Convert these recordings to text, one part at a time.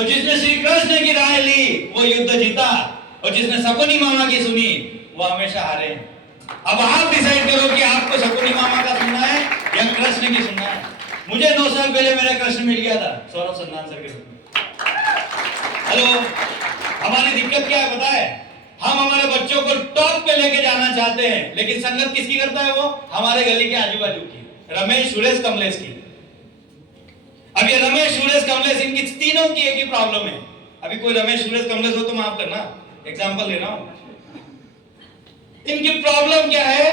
तो जिसने श्री कृष्ण की राय ली वो युद्ध जीता, और जिसने शकुनी मामा की सुनी वो हमेशा हारे। अब आप डिसाइड करो कि आपको शकुनी मामा का सुनना है या कृष्ण की सुनना है। मुझे 9 साल पहले मेरा कृष्ण मिल गया था सौरभ संधान सर के रूप में। हेलो, हमारी दिक्कत क्या है पता है? हम हमारे बच्चों को टॉप पे लेके जाना चाहते हैं, लेकिन संगत किसकी करता है? वो हमारे गली के आजू बाजू की, रमेश, सुरेश, कमलेश की। अब ये रमेश, सुरेश, कमलेश, इनकी तीनों की एक ही प्रॉब्लम है। अभी कोई रमेश, सुरेश, कमलेश हो तो माफ करना, एग्जांपल ले रहा हूं। इनकी प्रॉब्लम क्या है?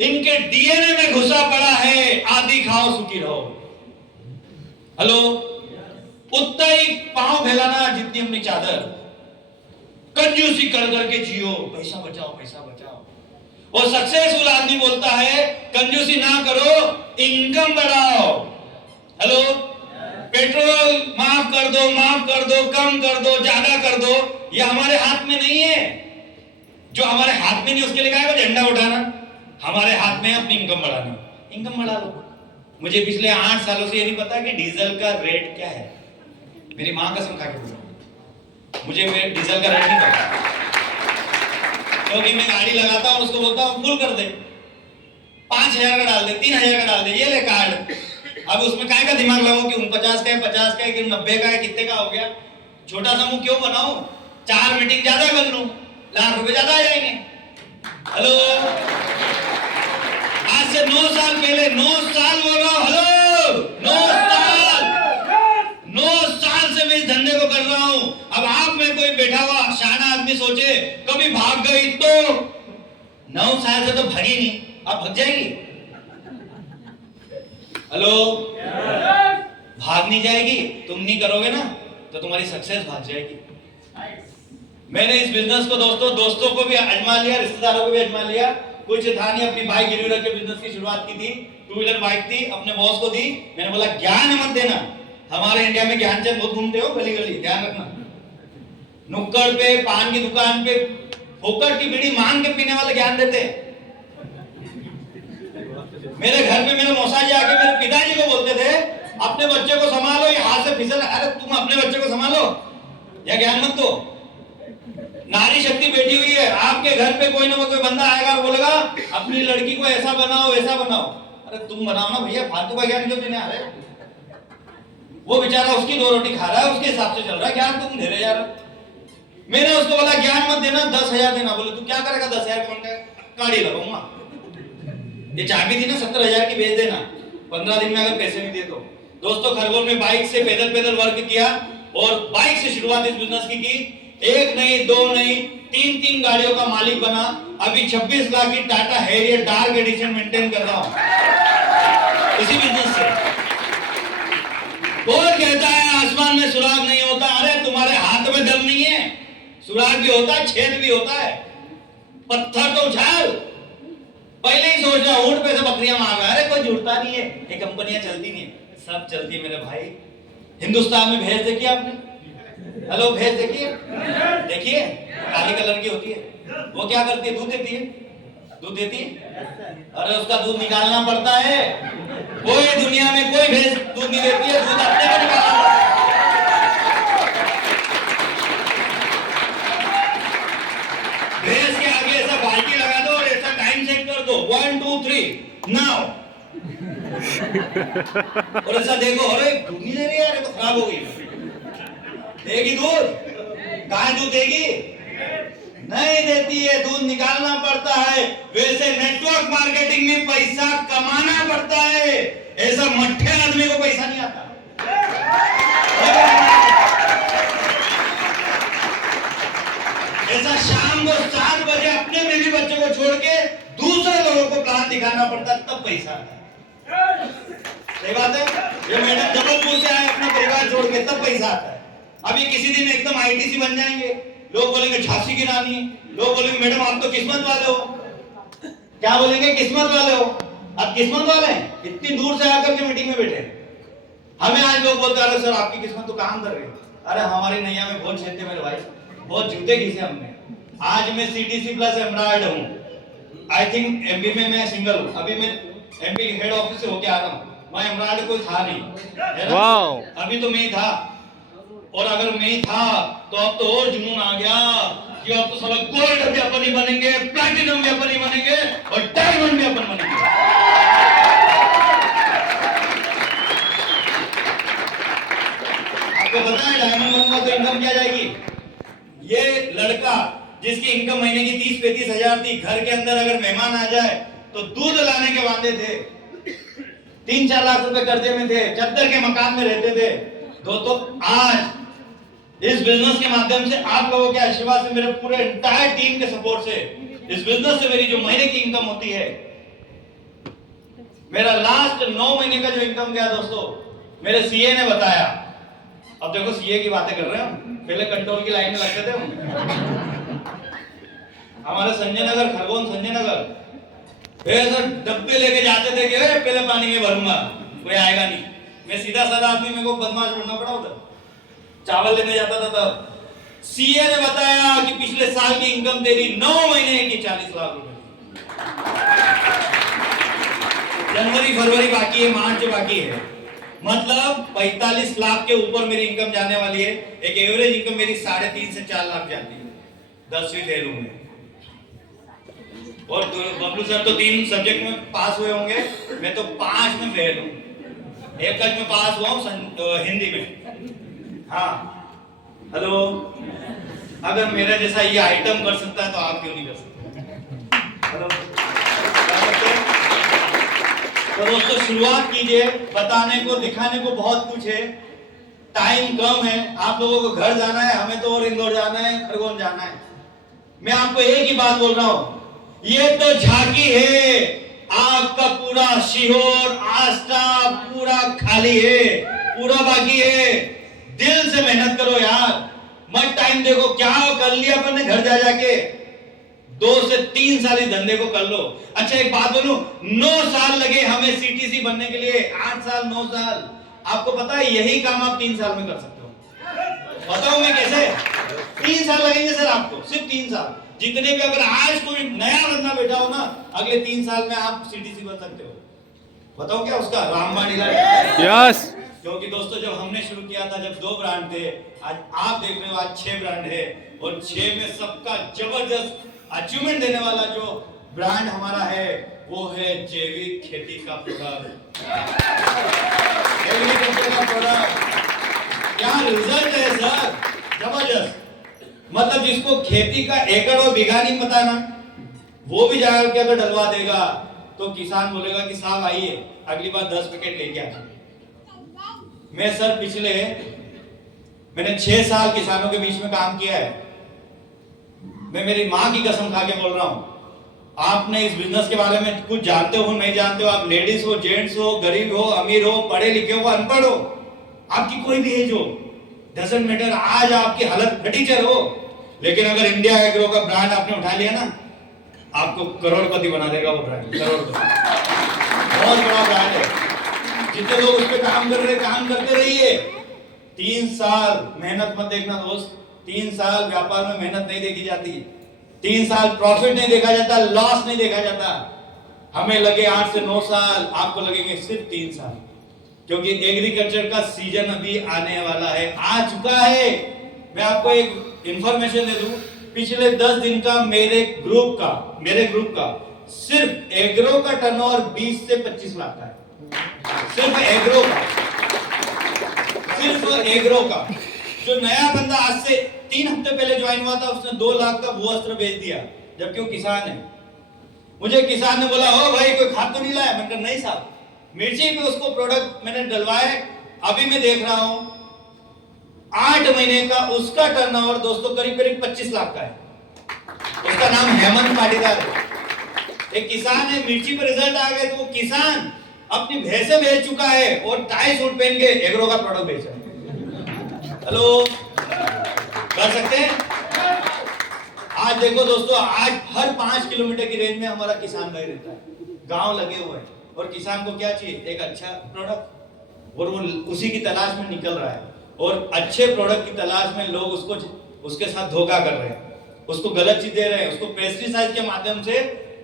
इनके डीएनए में घुसा पड़ा है आदि खाओ सुखी रहो। हेलो, उतना ही पांव फैलाना जितनी अपनी चादर, कंजूसी कर करके जियो, पैसा बचाओ पैसा बचाओ। और सक्सेसफुल आदमी बोलता है कंजूसी ना करो, इनकम बढ़ाओ। हेलो, पेट्रोल माफ कर दो, कम कर दो, ज्यादा कर दो, ये हमारे हाथ में नहीं है। जो हमारे हाथ में नहीं उसके लिए क्या है? झंडा उठाना। हमारे हाथ में अपनी इनकम बढ़ाना। इनकम बढ़ा लो। मुझे पिछले 8 सालों से ये नहीं पता कि डीजल का रेट क्या है। मेरी मां कसम खा के बोल रहा हूं, मुझे डीजल का रेट नहीं पता, क्योंकि मैं गाड़ी लगाता हूं, उसको बोलता हूं फुल कर दे, 5000 का डाल दे, 3000 का डाल दे, ये ले कार्ड। अब उसमें काय का दिमाग लगाओ कि 49 का है, 50 का है कि 90 का है, कितने का हो गया? छोटा सा मुंह क्यों बनाऊं? 4 मीटिंग ज्यादा कर लूं, लाख रुपए ज्यादा आ जाएंगे। हेलो, आज से 9 साल पहले, 9 साल बोल रहा हूं, हेलो, 9 साल से मैं इस धंधे को कर रहा हूं। अब आप में कोई बैठा हुआ शाना आदमी सोचे कभी भाग गई तो 9 साल से तो भागी नहीं, अब भाग जाएगी? हेलो, भाग नहीं जाएगी। तुम नहीं करोगे ना तो तुम्हारी सक्सेस भाग जाएगी। मैंने इस बिजनेस को दोस्तों को भी आजमा लिया, रिश्तेदारों को भी आजमा लिया। कुछ था नहीं, अपनी बाइक गिरवी रख के बिजनेस की शुरुआत की थी। 2 व्हीलर बाइक थी, अपने बॉस को दी। मैंने बोला ज्ञान मत देना, हमारे इंडिया में ज्ञान चंद बहुत घूमते हो गली गली, ध्यान रखना। नुक्कड़ पे, पान की दुकान पे फोकट की बीड़ी मांग के पीने वाले ज्ञान देते। मेरे घर पे मेरे मौसा जी आके मेरे पिताजी को बोलते थे अपने बच्चे को संभालो, ये हाथ से फिसल। अरे तुम अपने बच्चे को संभालो या ज्ञान मत दो। नारी शक्ति बैठी हुई है, आपके घर पे कोई ना कोई बंदा आएगा और बोलेगा अपनी लड़की को ऐसा बनाओ वैसा बनाओ। अरे तुम बनाओ ना भैया, फालतू का ज्ञान क्यों देने आ रहे? वो बेचारा उसकी 2 रोटी खा रहा है, उसके हिसाब से चल रहा है, ज्ञान तुम दे रहे यार। मैंने उसको बोला ज्ञान मत देना, 10,000 देना। बोले तू क्या करेगा 10,000 कौन का? गाड़ी लगाऊंगा। ये चाबी थी ना 70,000 की, भेज देना 15 दिन में अगर पैसे नहीं दे तो। दोस्तों, खरगोन में बाइक से पैदल वर्क किया और बाइक से शुरुआत इस बिजनेस की। 1 नहीं 2 नहीं 3 गाड़ियों का मालिक बना। अभी 26 लाख की Tata Harrier dark edition maintain कर रहा हूं इसी बिजनेस से। कौन कहता है आसमान में सुराग नहीं होता? अरे तुम्हारे हाथ में दम नहीं है, सुराग भी होता है, छेद भी होता है। पत्थर तो उछाल, पहले ही सोच रहा ऊंट पे से बकरियां मांगा। अरे कोई जुड़ता नहीं है, ये कंपनियां चलती नहीं है, सब चलती है मेरे भाई। हिंदुस्तान में भैंस देखी आपने? हेलो, भैंस देखिए, देखिए काली कलर की होती है। वो क्या करती है? दूध देती है, दूध देती है। अरे उसका दूध निकालना पड़ता है। कोई दुनिया में कोई भैंस दूध नहीं देती है, दूध अपने को निकालना पड़ता है। भैंस के आगे ऐसा बाल्टी लगा दो और ऐसा टाइम सेट कर दो, 1 2 3 नाउ। और ऐसा देखो, अरे दूध नहीं दे रही यार, ये तो खराब हो गई। देगी दूध? कहाँ दूध देगी? नहीं देती है, दूध निकालना पड़ता है। वैसे नेटवर्क मार्केटिंग में पैसा कमाना पड़ता है। ऐसा मट्ठे आदमी को पैसा नहीं आता। ऐसा शाम को 7 बजे अपने बीवी बच्चे को छोड़ के दूसरे लोगों को प्लान दिखाना पड़ता है, तब पैसा आता है। सही बात है? ये मैडम जबलपुर से आए अपना परिवार छोड़ के, तब पैसा आता है। अभी किसी दिन एकदम आईटीसी बन जाएंगे, लोग बोलेंगे झांसी की रानी, लोग बोलेंगे मैडम आप तो किस्मत वाले हो। क्या बोलेंगे? किस्मत वाले हो। आप किस्मत वाले हैं, इतनी दूर से आकर के मीटिंग में बैठे। हमें आज लोग बोलते हैं सर आपकी किस्मत तो काम कर रही है। अरे हमारी नैया में बहुत छेदते मेरे भाई, बहुत जूते घिसे हमने। आज मैं सीटीसी प्लस एम्ब्रॉयड हूँ। आई थिंक एमपी में मैं सिंगल हूँ। अभी मैं एमपी के हेड ऑफिस से होके आ रहा हूँ। मैं एम्ब्रॉयड कोई था नहीं, अभी तो मैं ही था। और अगर नहीं था तो अब तो और जुनून आ गया कि अब तो साला गोल्ड भी अपन ही बनेंगे, प्लैटिनम भी अपन ही बनेंगे और डायमंड भी अपन बनेंगे। आपको पता है डायमंड बनूंगा तो इनकम क्या जाएगी? ये लड़का जिसकी इनकम महीने की 30-35 हजार थी, घर के अंदर अगर मेहमान आ जाए तो दूध लाने के वादे थे, 3-4 लाख रुपए कर्जे में थे, चद्दर के मकान में रहते थे। दोस्तों आज इस बिजनेस के माध्यम से, आप लोगों के आशीर्वाद से, मेरे पूरे एंटायर टीम के सपोर्ट से, इस बिजनेस से मेरी जो महीने की इनकम होती है, मेरा लास्ट 9 महीने का जो इनकम गया दोस्तों, मेरे सीए ने बताया। अब देखो सीए की बातें कर रहे हैं, पहले कंट्रोल की लाइन में लगते थे हम। हमारे संजय नगर, खरगोन संजय नगर, ऐसा डब्बे लेके जाते थे कि पहले पानी में भरूंगा, कोई आएगा नहीं। मैं सीधा साधा आदमी, मेरे को बदमाश बनना पड़ा उधर, चावल लेने जाता था। तब सीए ने बताया कि पिछले साल की इनकम तेरी 9 महीने की 40 लाख रुपए, जनवरी फरवरी बाकी है, मार्च बाकी है, मतलब 45 लाख के ऊपर मेरी इनकम जाने वाली है। एक एवरेज इनकम मेरी 3.5 से 4 लाख जाती है 10वीं फेल हूं मैं। और बबलू सर तो 3 सब्जेक्ट में पास हुए होंगे, मैं तो 5 में फेल हूं। एक में पास हुआ हूं हिंदी में। हाँ हेलो, अगर मेरा जैसा ये आइटम कर सकता है तो आप क्यों नहीं कर सकते? हेलो, तो दोस्तों शुरुआत कीजिए, बताने को दिखाने को बहुत कुछ है, टाइम कम है। आप लोगों को घर जाना है, हमें तो और इंदौर जाना है, खरगोन जाना है। मैं आपको एक ही बात बोल रहा हूं, ये तो झांकी है, आपका पूरा सीहोर आस्था पूरा खाली है, पूरा बाकी है। दिल से मेहनत करो यार, मत टाइम देखो क्या कर लिया अपन ने, घर जा जाके 2 से 3 साल इस धंधे को कर लो। अच्छा एक बात बोलूं, 9 साल लगे हमें सीटीसी बनने के लिए, 8 साल 9 साल। आपको पता है यही काम आप 3 साल में कर सकते हो। बताऊं मैं कैसे? 3 साल लगेंगे सर आपको, सिर्फ 3 साल। जितने भी, अगर आज कोई नया बंदा बैठा हो ना, अगले 3 साल में आप सीटीसी बन सकते हो। बताओ क्या उसका रामबाण इलाज? यस। क्योंकि दोस्तों जब हमने शुरू किया था, जब 2 ब्रांड थे, आज आप देख रहे हो आज 6 ब्रांड है, और 6 में सबका जबरदस्त अचीवमेंट देने वाला जो ब्रांड हमारा है वो है जैविक खेती का प्रोडक्ट। एग्रीकल्चर का प्रोडक्ट, क्या रिजल्ट है सर, जबरदस्त। मतलब जिसको खेती का एकड़ और बीघा नहीं पता ना, वो भी जाकर के अगर डलवा देगा तो किसान बोलेगा कि साहब आइए अगली बार 10 पैकेट लेके आना। मैं सर मैंने 6 साल किसानों के बीच में काम किया है। मैं मेरी माँ की कसम खा के बोल रहा हूं, आपने इस बिजनेस के बारे में कुछ जानते हो नहीं जानते हो, आप लेडीज हो, जेंट्स हो, गरीब हो, अमीर हो, पढ़े लिखे हो, अनपढ़ हो, आपकी कोई भी एज हो, डजंट मैटर। आज आपकी हालत फटीचर हो, लेकिन अगर इंडिया एग्रो का ब्रांड आपने उठा लिया ना, आपको करोड़पति बना देगा वो ब्रांड, करोड़पति। बहुत बड़ा ब्रांड है। जितने लोग उस पर काम कर रहे, काम करते रहिए। 3 साल मेहनत मत देखना दोस्त, 3 साल व्यापार में मेहनत नहीं देखी जाती, 3 साल प्रॉफिट नहीं देखा जाता, लॉस नहीं देखा जाता। हमें लगे 8 से 9 साल, आपको लगेंगे सिर्फ 3 साल, क्योंकि एग्रीकल्चर का सीजन अभी आने वाला है, आ चुका है। मैं आपको एक इंफॉर्मेशन दे दूं, पिछले 10 दिन का मेरे ग्रुप का सिर्फ एग्रो का टर्नओवर 20 से 25 लाख का है। सिर्फ एग्रो का। जो नया बंदा आज से 3 हफ्ते पहले ज्वाइन हुआ था, उसने 2 लाख का भूअस्त्र बेच दिया, जबकि वो किसान है। मुझे किसान ने बोला, ओ भाई कोई खाद तो नहीं लाया? मैंने कहा नहीं साहब, मिर्ची पे उसको प्रोडक्ट मैंने डलवाए। अभी मैं देख रहा हूं 8 महीने का उसका टर्नओवर दोस्तों करीब 25 लाख का है। उसका नाम हेमंत पाटीदार है, एक किसान है। मिर्ची पे रिजल्ट आ गए तो वो किसान अपनी भैंसे बेच चुका है और टाई सूट पहन के एग्रो का प्रोडक्ट बेच रहा है। हेलो, कर सकते हैं? आज देखो दोस्तों, आज हर 5 किलोमीटर की रेंज में हमारा किसान भाई रहता है, गांव लगे हुए हैं, और किसान को क्या चाहिए? एक अच्छा प्रोडक्ट, और वो उसी की तलाश में निकल रहा है। और अच्छे प्रोडक्ट की तलाश में लोग उसके साथ धोखा कर रहे हैं, उसको गलत चीज दे रहे हैं, उसको पेस्टिसाइड के माध्यम से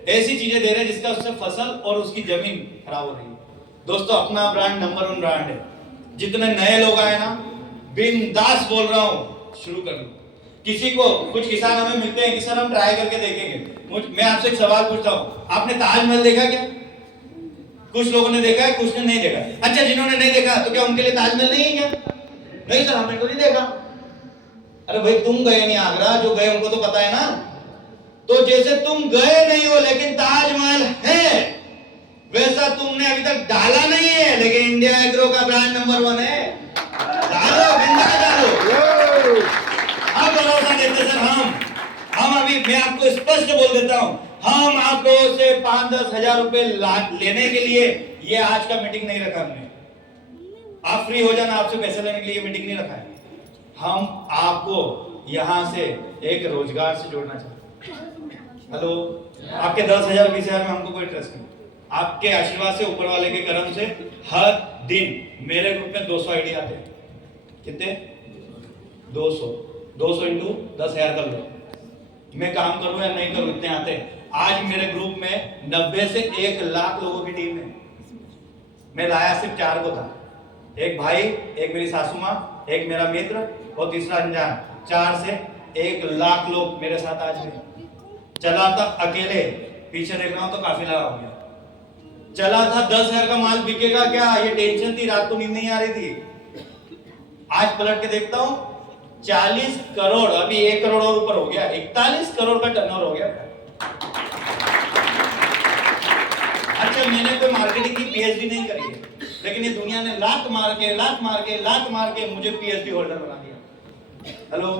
ऐसी चीजें दे रहे हैं जिसका उससे फसल और उसकी जमीन खराब हो रही है। दोस्तों अपना ब्रांड नंबर 1 ब्रांड है। जितने नए लोग आए ना, बिंदास बोल रहा हूं, शुरू कर लो। किसी को कुछ किसान हमें मिलते हैं कि सर हम ट्राई करके देखेंगे। मैं आपसे एक सवाल पूछता हूं, आपने ताजमहल देखा क्या? कुछ लोगों ने देखा है, कुछ ने नहीं देखा। अच्छा, जिन्होंने नहीं देखा तो क्या उनके लिए ताजमहल नहीं है क्या? नहीं सर, हमने तो नहीं देखा। अरे भाई, तुम गए नहीं आगरा, जो गए उनको तो पता है ना। तो जैसे तुम गए नहीं हो लेकिन ताजमहल है, वैसा तुमने अभी तक डाला नहीं है, लेकिन इंडिया एग्रो का ब्रांड नंबर 1 है। डालो, बिंदास डालो। अब भरोसा देते सर हम अभी, मैं आपको स्पष्ट बोल देता हूं, हम आप लोगों से 5-10 हजार रुपए लेने के लिए ये आज का मीटिंग नहीं रखा हमने। आप फ्री हो जाना, आपसे पैसे लेने के लिए मीटिंग नहीं रखा है। हम आपको यहां से एक रोजगार से जोड़ना चाहते हैं। हेलो, आपके 10,000 20,000 में हमको कोई इंटरेस्ट नहीं। आपके आशीर्वाद से, ऊपर वाले के करम से हर दिन मेरे ग्रुप में 200 आईडी आते हैं। कितने? 200 इंटू 10,000 कर लो। मैं काम करूं या नहीं करूं, इतने आते हैं। आज मेरे ग्रुप में 90 से 1 लाख लोगों की टीम है। मैं लाया सिर्फ 4 को था, एक भाई, एक मेरी सासू माँ, एक मेरा मित्र और तीसरा अनजान। 4 से 1 लाख लोग मेरे साथ आज में। चला था अकेले, पीछे देख रहा हूं तो काफिला हो गया। चला था 10,000 का माल बिकेगा क्या, ये टेंशन थी, रात को नींद नहीं आ रही थी। आज पलट के देखता हूं 40 करोड़, अभी 1 करोड़ और ऊपर हो गया, 41 करोड़ का टर्नओवर हो गया। अच्छा, मैंने कोई मार्केटिंग की पीएचडी नहीं करी है, लेकिन ये दुनिया ने लात मार के मुझे पीएचडी होल्डर बना दिया। हेलो,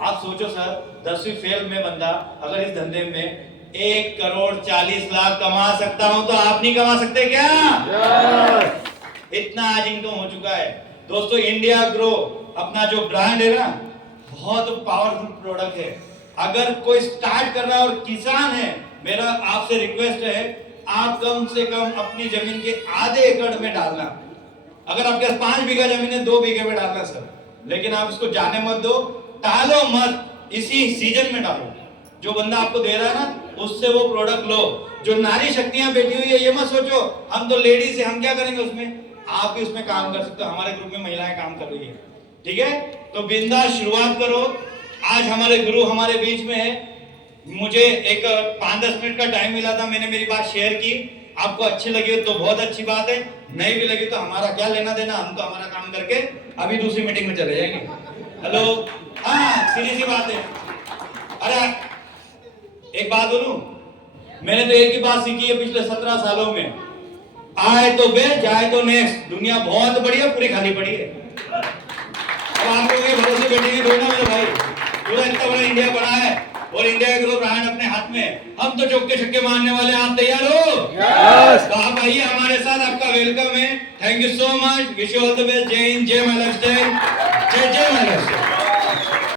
आप सोचो सर, 10वीं फेल में बंदा अगर इस धंधे में 1 करोड़ 40 लाख कमा सकता हूं, तो आप नहीं कमा सकते क्या? इतना आज इनकम हो चुका है। दोस्तों, इंडिया ग्रो अपना जो ब्रांड है ना, बहुत पावरफुल प्रोडक्ट है। अगर कोई स्टार्ट कर रहा है और किसान है, मेरा आपसे रिक्वेस्ट है, आप कम से कम अपनी जमीन के आधे एकड़ में डालना। अगर आपके पास 5 बीघा जमीन है, 2 बीघे में डालना सर, लेकिन आप इसको जाने मत दो, टालो मत, इसी सीजन में डालो। जो बंदा आपको दे रहा है ना, उससे वो प्रोडक्ट लो। जो नारी शक्तियां बैठी हुई है, ये मत सोचो हम तो लेडीज है, हम क्या करेंगे उसमें। आप भी उसमें काम कर सकते हो। हमारे ग्रुप में महिलाएं काम कर रही है, ठीक है? तो बिंदास शुरुआत करो। आज हमारे गुरु हमारे बीच में है। मुझे एक 5-10 मिनट का टाइम मिला था, मैंने मेरी बात शेयर की। आपको अच्छी लगी तो बहुत अच्छी बात है, नहीं भी लगी तो हमारा क्या लेना देना, हम तो हमारा काम करके अभी दूसरी मीटिंग में चले जाएंगे। हेलो, हाँ, सीधी सी बात है। अरे एक बात बोलूं, मैंने तो एक ही बात सीखी है पिछले 17 सालों में, आए तो बेस्ट, जाए तो नेक्स्ट। दुनिया बहुत बड़ी है, पूरी खाली पड़ी है। अब आप लोग ये भरोसे बैठेंगे थोड़ी ना मेरे भाई, पूरा इतना बड़ा इंडिया बना है और इंडिया ग्रो ब्रांड अपने हाथ में, हम तो चौके छक्के मारने वाले। आप तैयार हो? यस। तो आप आइए हमारे साथ, आपका वेलकम है। Thank you so much, wish you all the best. जय हिंद, जय महाराष्ट्र, जय जय महाराष्ट्र।